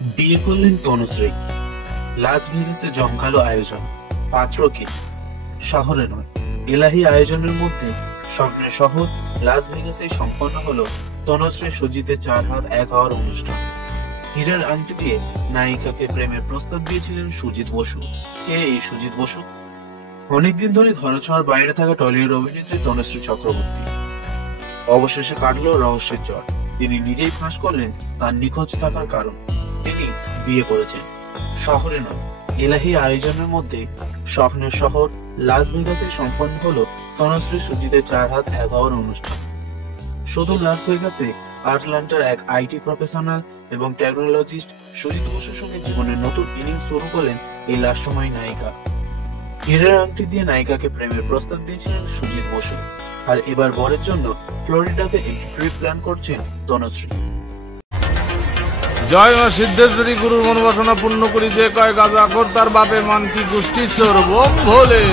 বিয়ে করলেন তনুশ্রী। লাস ভেগাসে জমকালো আয়োজন। পাত্রকে শহরে নয়, এলাহি আয়োজনের মধ্যে স্বপ্নের শহর লাস ভেগাসে সম্পন্ন হলো তনুশ্রী সুজিতের 4 হাত 1 হওয়ার অনুষ্ঠান। হীরার আংটি দিয়ে নায়িকাকে প্রেমের প্রস্তাব দিয়েছিলেন সুজিত বসু। কে এই সুজিত বসু? অনেকদিন ধরে ধরাছোঁয়ার বাইরে থাকা টলিউড অভিনেত্রী তনুশ্রী চক্রবর্তী। অবশেষে কাটলো রহস্যের জ্বর। তিনি নিজেই ফাঁস করলেন তার নিখোঁজ থাকার কারণ। তিনি বিয়ে করেছেন শহরে নয়, এলাহি আয়োজনের মধ্যে স্বপ্নের শহর লাস ভেগাসে সম্পন্ন হলো তনুশ্রী সুজিতের 4 হাত 1 হওয়ার অনুষ্ঠান। শুধু লাস ভেগাসে আটলান্টার এক আইটি প্রফেশনাল এবং টেকনোলজিস্ট সুজিত বসুর সঙ্গে জীবনের নতুন ইনিংস শুরু করলেন এই লাস্যময়ী নায়িকা। হীরের আংটি দিয়ে নায়িকাকে প্রেমের প্রস্তাব দিয়েছিলেন সুজিত বসু, আর এবার বরের জন্য ফ্লোরিডাতে একটি ট্রিপ প্ল্যান করছেন তনুশ্রী। জয় মা সিদ্ধেশ্বরী, গুরুর মনোবাসনা পূর্ণ করি, যে কয় গাজা কর তার বাপে মান কি গোষ্ঠী সর্বম ভোলে।